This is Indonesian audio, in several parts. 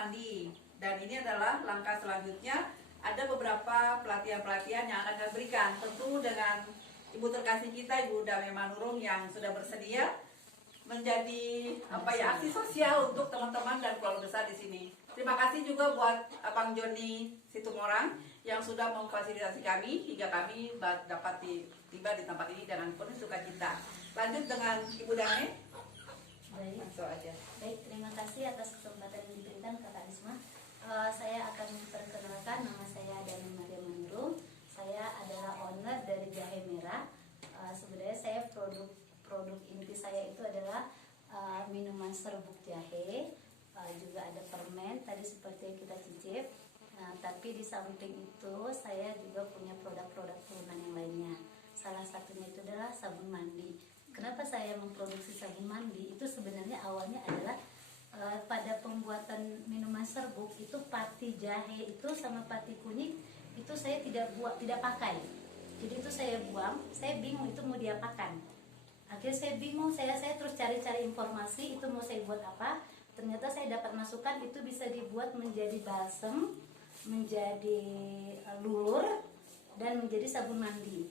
mandi. Dan ini adalah langkah selanjutnya. Ada beberapa pelatihan-pelatihan yang akan kami berikan, tentu dengan Ibu terkasih kita, Ibu Damai Manurung, yang sudah bersedia menjadi aksi sosial untuk teman-teman dan keluarga besar di sini. Terima kasih juga buat Abang Joni Situmorang yang sudah memfasilitasi kami hingga kami dapat tiba di tempat ini dengan penuh sukacita. Lanjut dengan Ibu Damai. Baik. Masuk aja. Baik, terima kasih atas kesempatan yang diberikan Kakak Risma. Saya akan memperkenalkan, nama saya Damai Maria Manurung. Saya adalah owner dari Jahe Merah. Sebenarnya saya produk inti saya itu adalah minuman serbuk jahe, juga ada permen tadi seperti yang kita cicip. Tapi di samping itu saya juga punya produk-produk turunan yang lainnya. Salah satunya itu adalah sabun mandi. Kenapa saya memproduksi sabun mandi? Itu sebenarnya awalnya adalah pada pembuatan minuman serbuk itu pati jahe itu sama pati kunyit itu saya tidak pakai. Jadi itu saya buang, saya bingung itu mau diapakan. Akhirnya saya bingung, saya terus cari-cari informasi itu mau saya buat apa. Ternyata saya dapat masukan itu bisa dibuat menjadi balsem, menjadi lulur, dan menjadi sabun mandi.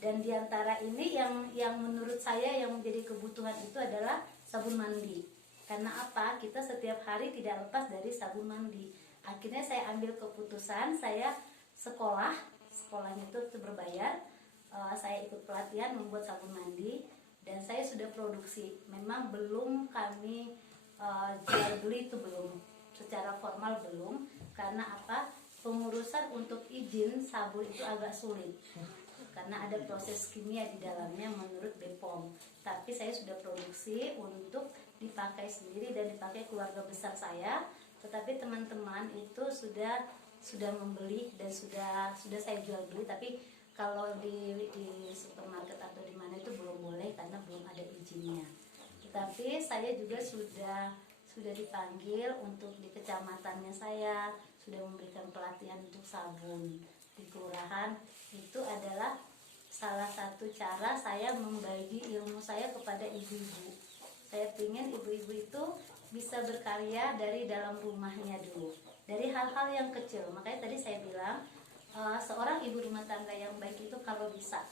Dan diantara ini yang menurut saya yang menjadi kebutuhan itu adalah sabun mandi. Karena apa? Kita setiap hari tidak lepas dari sabun mandi. Akhirnya saya ambil keputusan, saya sekolahnya itu berbayar. Saya ikut pelatihan membuat sabun mandi dan saya sudah produksi. Memang belum kami jual beli, itu belum, secara formal belum. Karena apa? Pengurusan untuk izin sabun itu agak sulit karena ada proses kimia di dalamnya menurut BPOM. Tapi saya sudah produksi untuk dipakai sendiri dan dipakai keluarga besar saya. Tetapi teman-teman itu sudah membeli dan sudah saya jual beli. Tapi kalau di supermarket atau di mana itu belum boleh karena belum ada izinnya. Tetapi saya juga sudah dipanggil untuk di kecamatannya, saya sudah memberikan pelatihan untuk sabun di kelurahan. Itu adalah salah satu cara saya membagi ilmu saya kepada ibu-ibu. Saya ingin ibu-ibu itu bisa berkarya dari dalam rumahnya dulu, dari hal-hal yang kecil. Makanya tadi saya bilang seorang ibu rumah tangga yang baik itu kalau bisa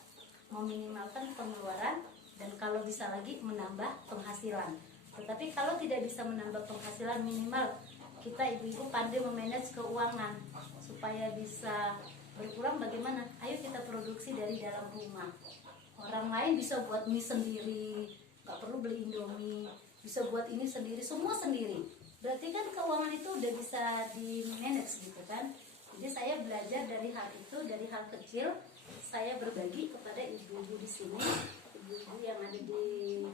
meminimalkan pengeluaran dan kalau bisa lagi menambah penghasilan. Tetapi kalau tidak bisa menambah penghasilan, minimal kita ibu-ibu pandai memanage keuangan supaya bisa berkurang. Bagaimana? Ayo kita produksi dari dalam rumah. Orang lain bisa buat mie sendiri, nggak perlu beli Indomie, bisa buat ini sendiri, semua sendiri. Berarti kan keuangan itu udah bisa di manage gitu kan. Jadi saya belajar dari hal itu, dari hal kecil. Saya berbagi kepada ibu-ibu di sini, ibu-ibu yang ada di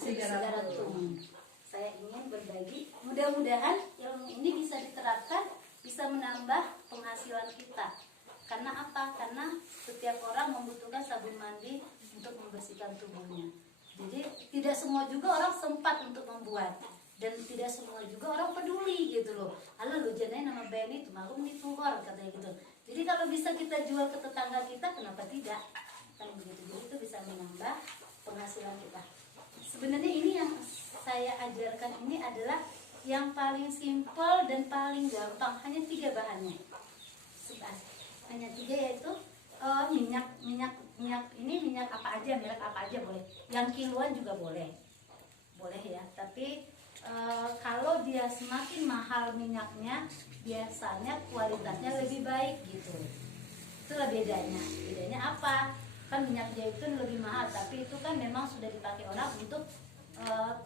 Sigaratum. Saya ingin berbagi. Mudah-mudahan ilmu ini bisa diterapkan, bisa menambah penghasilan kita. Karena apa? Karena setiap orang membutuhkan sabun mandi untuk membersihkan tubuhnya. Jadi tidak semua juga orang sempat untuk membuat, dan tidak semua juga orang peduli gitu loh. Alah lu jenai nama Benny itu malu nih tuhor katanya gitu. Jadi kalau bisa kita jual ke tetangga kita, kenapa tidak? Kan begitu. Jadi itu bisa menambah penghasilan kita. Sebenarnya ini yang saya ajarkan ini adalah yang paling simpel dan paling gampang, hanya 3 bahannya. Hanya 3, yaitu minyak ini, minyak apa aja, merek apa aja boleh. Yang kiloan juga boleh ya. Tapi kalau dia semakin mahal minyaknya, biasanya kualitasnya lebih baik gitu. Itulah bedanya. Bedanya apa? Kan minyak zaitun lebih mahal, tapi itu kan memang sudah dipakai orang untuk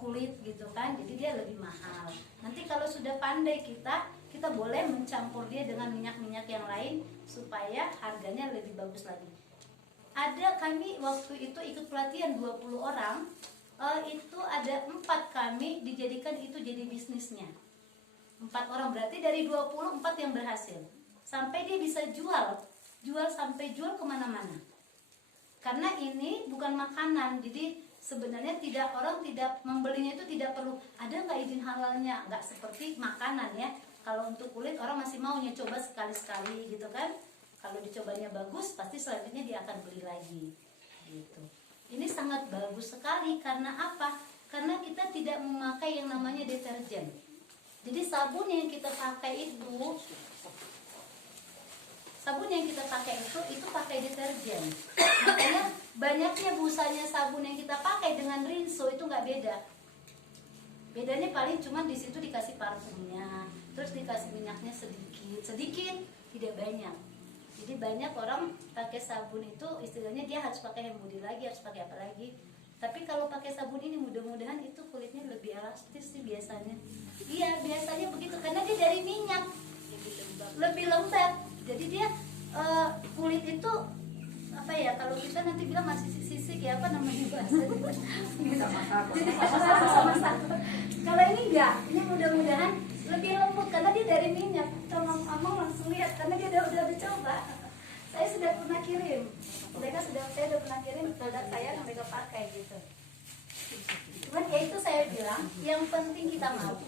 kulit gitu kan, jadi dia lebih mahal. Nanti kalau sudah pandai kita boleh mencampur dia dengan minyak-minyak yang lain supaya harganya lebih bagus lagi. Ada kami waktu itu ikut pelatihan 20 orang, itu ada 4 kami dijadikan itu jadi bisnisnya. 4 orang, berarti dari 24 yang berhasil. Sampai dia bisa jual sampai jual kemana-mana. Karena ini bukan makanan, jadi sebenarnya orang tidak membelinya itu tidak perlu ada nggak izin halalnya, nggak seperti makanan ya. Kalau untuk kulit orang masih maunya coba sekali-sekali gitu kan. Kalau dicobanya bagus, pasti selanjutnya dia akan beli lagi gitu. Ini sangat bagus sekali. Karena apa? Karena kita tidak memakai yang namanya deterjen. Jadi Jadi sabun yang kita pakai itu pakai deterjen. Makanya banyaknya busanya sabun yang kita pakai dengan rinso itu nggak beda. Bedanya paling cuma di situ dikasih parfumnya, terus dikasih minyaknya sedikit, tidak banyak. Jadi banyak orang pakai sabun itu istilahnya dia harus pakai hand body lagi, harus pakai apa lagi. Tapi kalau pakai sabun ini mudah-mudahan itu kulitnya lebih elastis sih biasanya. Iya, biasanya begitu karena dia dari minyak, lebih lembab. Jadi dia kulit itu apa ya, kalau kita nanti bilang masih sisik ya, apa namanya bahasanya? Sama-sama. Kalau ini enggak, ini mudah-mudahan lebih lembut karena dia dari minyak. Kalau Amang langsung lihat karena dia udah dicoba. Saya sudah pernah kirim. Saya udah pernah kirim produk saya yang mereka pakai gitu. Cuman ya itu saya bilang, yang penting kita mau.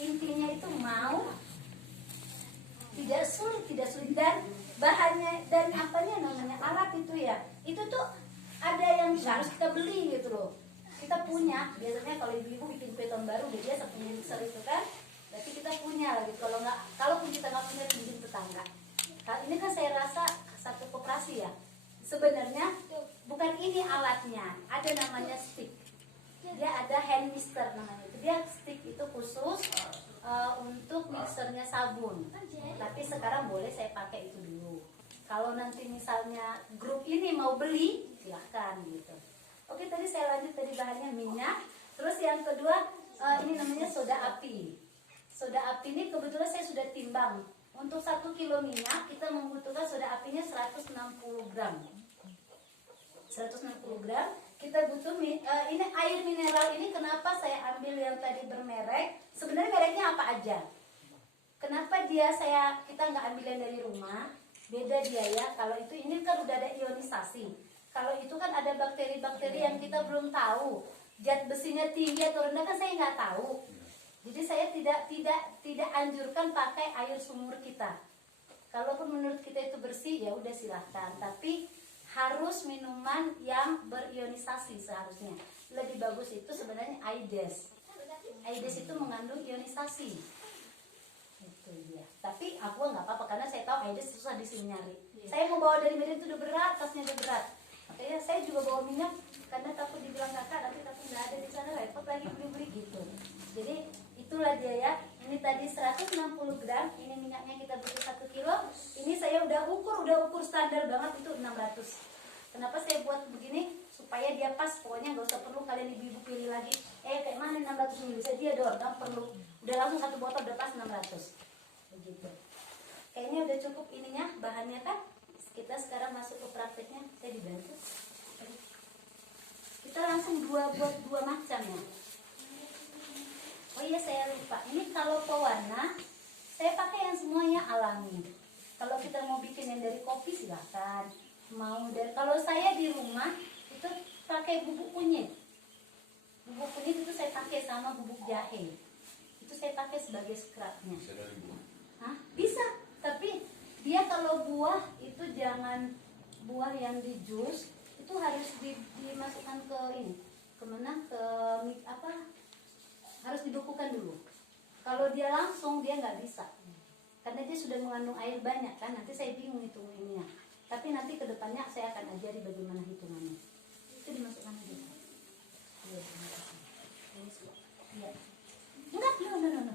Intinya itu mau. Tidak sulit dan bahannya dan apanya namanya alat itu ya. Itu tuh ada yang harus kita beli gitu loh. Kita punya, biasanya kalau ibu-ibu bikin kue tahun baru dia punya mixer itu kan. Tapi kita punya lagi. Kalaupun kita nggak punya, pinjam tetangga. Nah, ini kan saya rasa satu koperasi ya. Sebenarnya bukan ini alatnya, ada namanya stick. Dia ada hand mixer namanya itu. Dia stick itu khusus untuk mixernya sabun. Tapi sekarang boleh saya pakai itu dulu. Kalau nanti misalnya grup ini mau beli, silahkan gitu. Oke, tadi saya lanjut tadi bahannya minyak. Terus yang kedua ini namanya soda api. Soda api ini kebetulan saya sudah timbang. Untuk 1 kilo minyak kita membutuhkan soda apinya 160 gram. 160 gram. Kita butuh ini air mineral ini. Kenapa saya ambil yang tadi bermerek? Sebenarnya mereknya apa aja? Kenapa kita nggak ambil yang dari rumah? Beda dia ya. Kalau itu ini kan udah ada ionisasi. Kalau itu kan ada bakteri-bakteri yang kita belum tahu. Zat besinya tinggi atau rendah kan saya nggak tahu. Jadi saya tidak anjurkan pakai air sumur kita. Kalaupun menurut kita itu bersih ya udah silahkan. Tapi harus minuman yang berionisasi seharusnya. Lebih bagus itu sebenarnya Aides. Aides itu mengandung ionisasi. Itu dia. Tapi aku nggak apa-apa karena saya tahu Aides susah di sini nyari. Saya mau bawa dari Medan itu udah berat, tasnya udah berat. Makanya saya juga bawa minyak karena takut dibilang kakak, tapi takut nggak ada di sana, repot lagi beli-beli gitu. Jadi itulah dia ya. Ini tadi 160 gram, ini minyaknya kita butuh 1 kilo. Ini saya udah ukur standar banget itu 600. Kenapa saya buat begini? Supaya dia pas, pokoknya nggak usah perlu kalian ibu-ibu pilih lagi. Kayak mana 600 ml? Saya dia doang, nggak perlu. Udah langsung 1 botol udah pas 600. Begitu. Kayaknya udah cukup ininya, bahannya kan? Kita sekarang masuk ke prakteknya. Saya dibantu. Kita langsung buat dua macam ya. Oh iya saya lupa. Ini kalau pewarna saya pakai yang semuanya alami. Kalau kita mau bikin yang dari kopi silahkan. Kalau saya di rumah itu pakai bubuk kunyit. Bubuk kunyit itu saya pakai sama bubuk jahe. Itu saya pakai sebagai scrubnya. Hah? Bisa. Tapi dia kalau buah itu jangan buah yang di jus, itu harus dimasukkan ke ini. Kemana? Harus dibekukan dulu. Kalau dia langsung dia nggak bisa, karena dia sudah mengandung air banyak kan. Nanti saya bingung hitung ininya. Tapi nanti kedepannya saya akan ajari bagaimana hitungannya. Itu dimasukkan aja. Iya. Enggak, no.